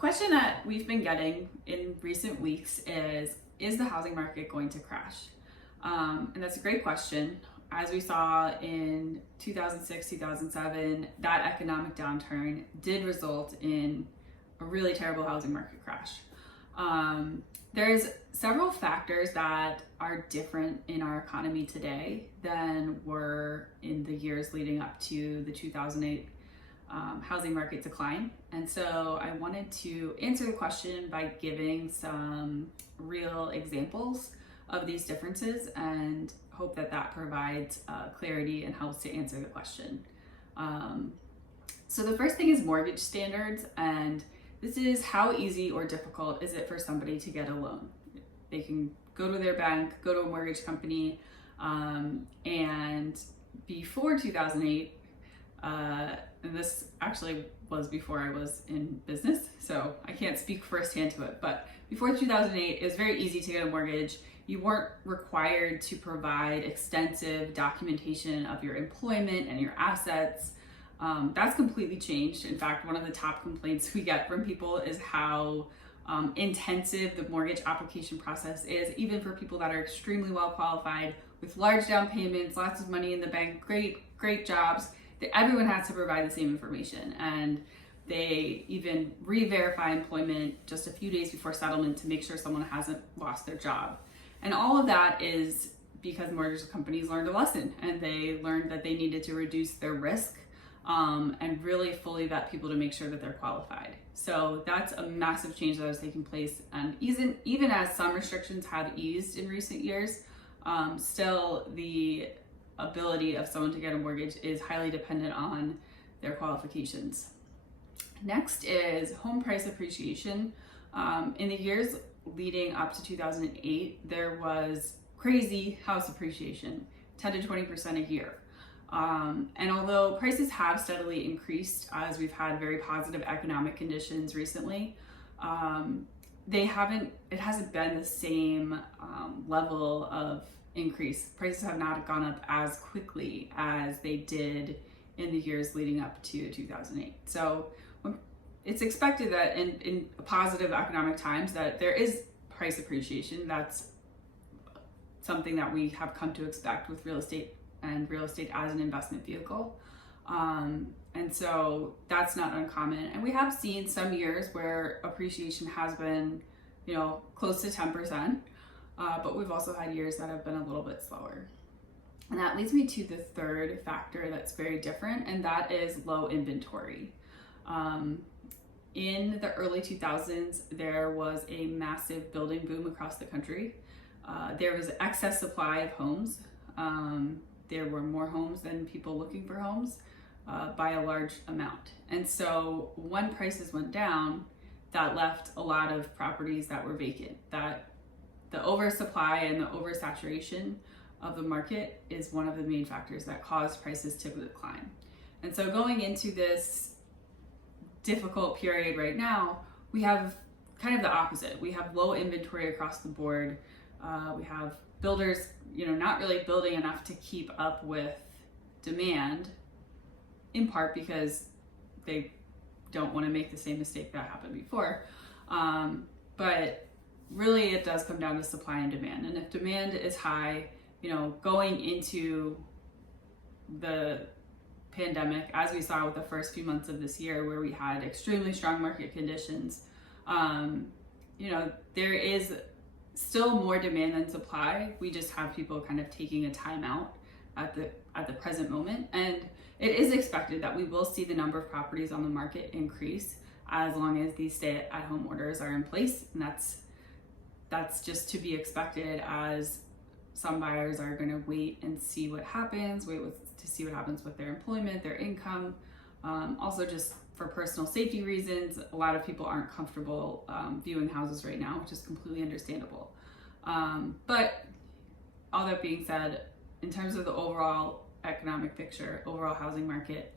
question that we've been getting in recent weeks is the housing market going to crash? And that's a great question. As we saw in 2006, 2007, that economic downturn did result in a really terrible housing market crash. There's several factors that are different in our economy today than were in the years leading up to the 2008 housing market decline. And so I wanted to answer the question by giving some real examples of these differences and hope that that provides clarity and helps to answer the question. So the first thing is mortgage standards, and this is how easy or difficult is it for somebody to get a loan. They can go to their bank, go to a mortgage company, and before 2008, and this actually was before I was in business, so I can't speak firsthand to it, but before 2008, it was very easy to get a mortgage. You weren't required to provide extensive documentation of your employment and your assets. That's completely changed. In fact, one of the top complaints we get from people is how intensive the mortgage application process is, even for people that are extremely well qualified with large down payments, lots of money in the bank, great jobs. Everyone has to provide the same information, and they even re-verify employment just a few days before settlement to make sure someone hasn't lost their job. And all of that is because mortgage companies learned a lesson, and they learned that they needed to reduce their risk and really fully vet people to make sure that they're qualified. So that's a massive change that has taken place. And even as some restrictions have eased in recent years, still the ability of someone to get a mortgage is highly dependent on their qualifications. Next is home price appreciation. In the years leading up to 2008, there was crazy house appreciation, 10 to 20% a year. And although prices have steadily increased as we've had very positive economic conditions recently, it hasn't been the same level of increase. Prices have not gone up as quickly as they did in the years leading up to 2008. So it's expected that in positive economic times that there is price appreciation. That's something that we have come to expect with real estate and real estate as an investment vehicle. And so that's not uncommon. And we have seen some years where appreciation has been, close to 10%. But we've also had years that have been a little bit slower. And that leads me to the third factor that's very different, and that is low inventory. In the early 2000s, there was a massive building boom across the country. There was excess supply of homes. There were more homes than people looking for homes by a large amount. And so when prices went down, that left a lot of properties that were vacant. That the oversupply and the oversaturation of the market is one of the main factors that caused prices to decline. And so going into this difficult period right now, we have kind of the opposite. We have low inventory across the board. We have builders, not really building enough to keep up with demand, in part because they don't want to make the same mistake that happened before. But really it does come down to supply and demand. And if demand is high, going into the pandemic, as we saw with the first few months of this year where we had extremely strong market conditions, there is still more demand than supply. We just have people kind of taking a time out at the present moment. And it is expected that we will see the number of properties on the market increase as long as these stay-at-home orders are in place. And that's just to be expected, as some buyers are going to wait and see what happens, to see what happens with their employment, their income. Also just for personal safety reasons, a lot of people aren't comfortable viewing houses right now, which is completely understandable. But all that being said, in terms of the overall economic picture, overall housing market,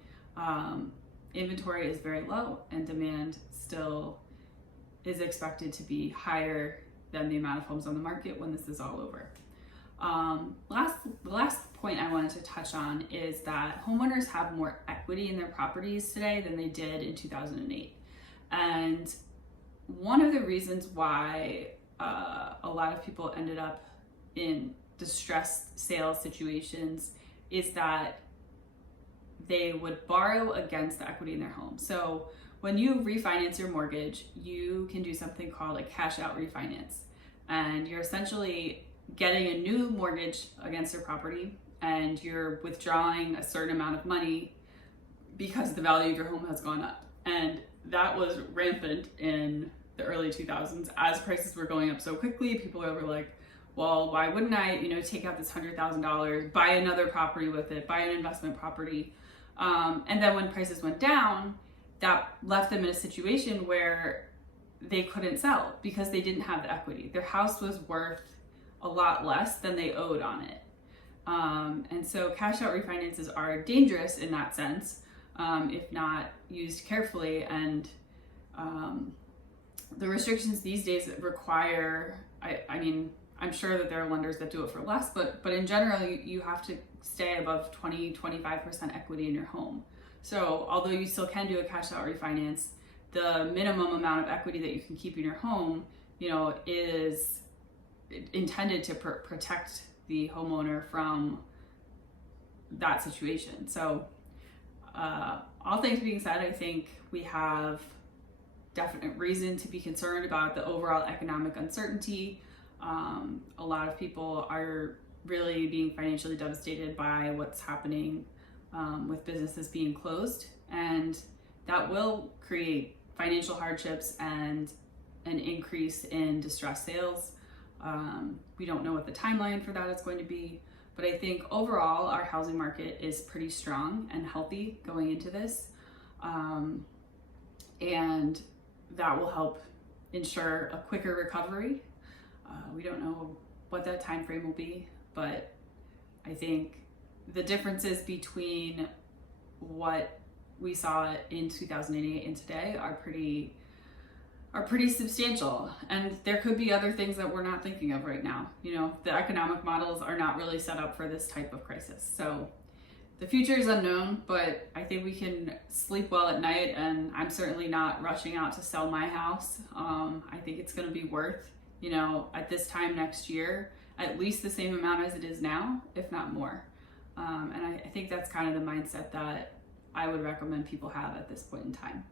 inventory is very low and demand still is expected to be higher than the amount of homes on the market when this is all over. The last point I wanted to touch on is that homeowners have more equity in their properties today than they did in 2008. And one of the reasons why a lot of people ended up in distressed sales situations is that they would borrow against the equity in their home. So when you refinance your mortgage, you can do something called a cash out refinance. And you're essentially getting a new mortgage against your property, and you're withdrawing a certain amount of money because the value of your home has gone up. And that was rampant in the early 2000s as prices were going up so quickly. People were like, well, why wouldn't I, take out this $100,000, buy another property with it, buy an investment property. And then when prices went down, that left them in a situation where they couldn't sell because they didn't have the equity. Their house was worth a lot less than they owed on it. And so cash out refinances are dangerous in that sense, if not used carefully. And the restrictions these days require, I'm sure that there are lenders that do it for less, but in general, you have to stay above 20-25% equity in your home. So although you still can do a cash out refinance, the minimum amount of equity that you can keep in your home, is intended to protect the homeowner from that situation. So all things being said, I think we have definite reason to be concerned about the overall economic uncertainty. A lot of people are really being financially devastated by what's happening with businesses being closed, and that will create financial hardships and an increase in distressed sales. We don't know what the timeline for that is going to be, but I think overall our housing market is pretty strong and healthy going into this, and that will help ensure a quicker recovery. We don't know what that time frame will be, but I think the differences between what we saw in 2008 and today are pretty substantial. And there could be other things that we're not thinking of right now. The economic models are not really set up for this type of crisis. So the future is unknown, but I think we can sleep well at night, and I'm certainly not rushing out to sell my house. I think it's going to be worth, at this time next year, at least the same amount as it is now, if not more. And I think that's kind of the mindset that I would recommend people have at this point in time.